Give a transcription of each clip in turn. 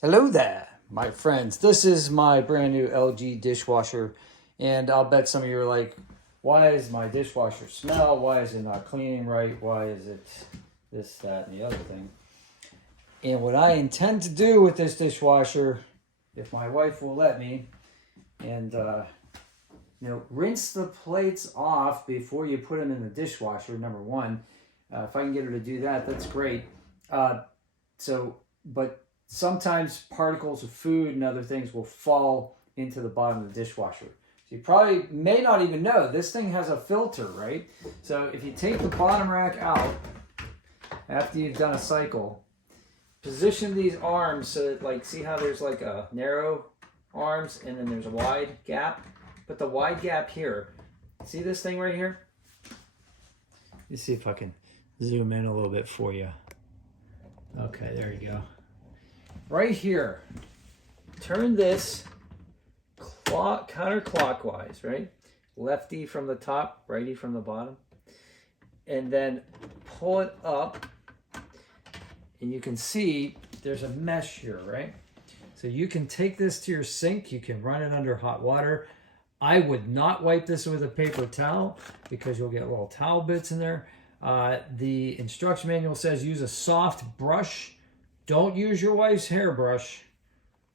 Hello there, my friends. This is my brand new LG dishwasher, and I'll bet some of you are like, why is my dishwasher smell? Why is it not cleaning right? Why is it this, that, and the other thing? And what I intend to do with this dishwasher, if my wife will let me, and rinse the plates off before you put them in the dishwasher, number one. If I can get her to do that, that's great. But sometimes particles of food and other things will fall into the bottom of the dishwasher. So you probably may not even know this thing has a filter, right? So if you take the bottom rack out after you've done a cycle, position these arms so that, like, see how there's like a narrow arms and then there's a wide gap? Put the wide gap here. See this thing right here? Let me see if I can zoom in a little bit for you. Okay, there you go. Right here, turn this counterclockwise, right? Lefty from the top, righty from the bottom. And then pull it up. And you can see there's a mesh here, right? So you can take this to your sink. You can run it under hot water. I would not wipe this with a paper towel because you'll get little towel bits in there. The instruction manual says use a soft brush. Don't use your wife's hairbrush.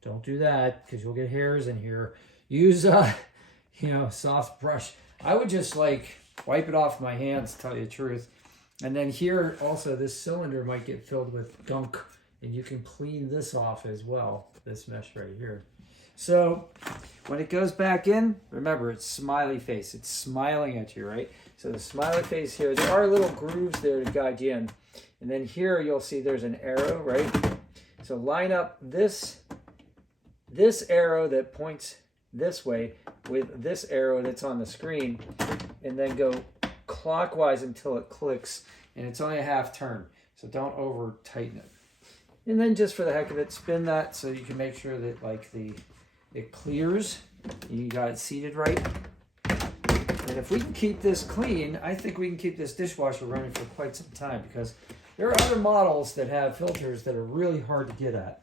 Don't do that because you'll get hairs in here. Use a, soft brush. I would just like wipe it off my hands, to tell you the truth. And then here also, this cylinder might get filled with gunk, and you can clean this off as well. This mesh right here. So when it goes back in, remember it's smiley face. It's smiling at you, right? So the smiley face here, there are little grooves there to guide you in. And then here you'll see there's an arrow, right? So line up this arrow that points this way with this arrow that's on the screen, and then go clockwise until it clicks, and it's only a half turn. So don't over tighten it. And then just for the heck of it, spin that so you can make sure that it clears. You got it seated right. And if we can keep this clean, I think we can keep this dishwasher running for quite some time, because there are other models that have filters that are really hard to get at.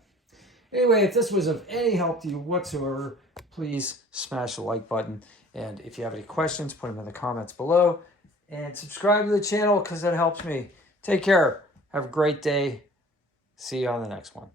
Anyway, if this was of any help to you whatsoever, please smash the like button. And if you have any questions, put them in the comments below. And subscribe to the channel because that helps me. Take care. Have a great day. See you on the next one.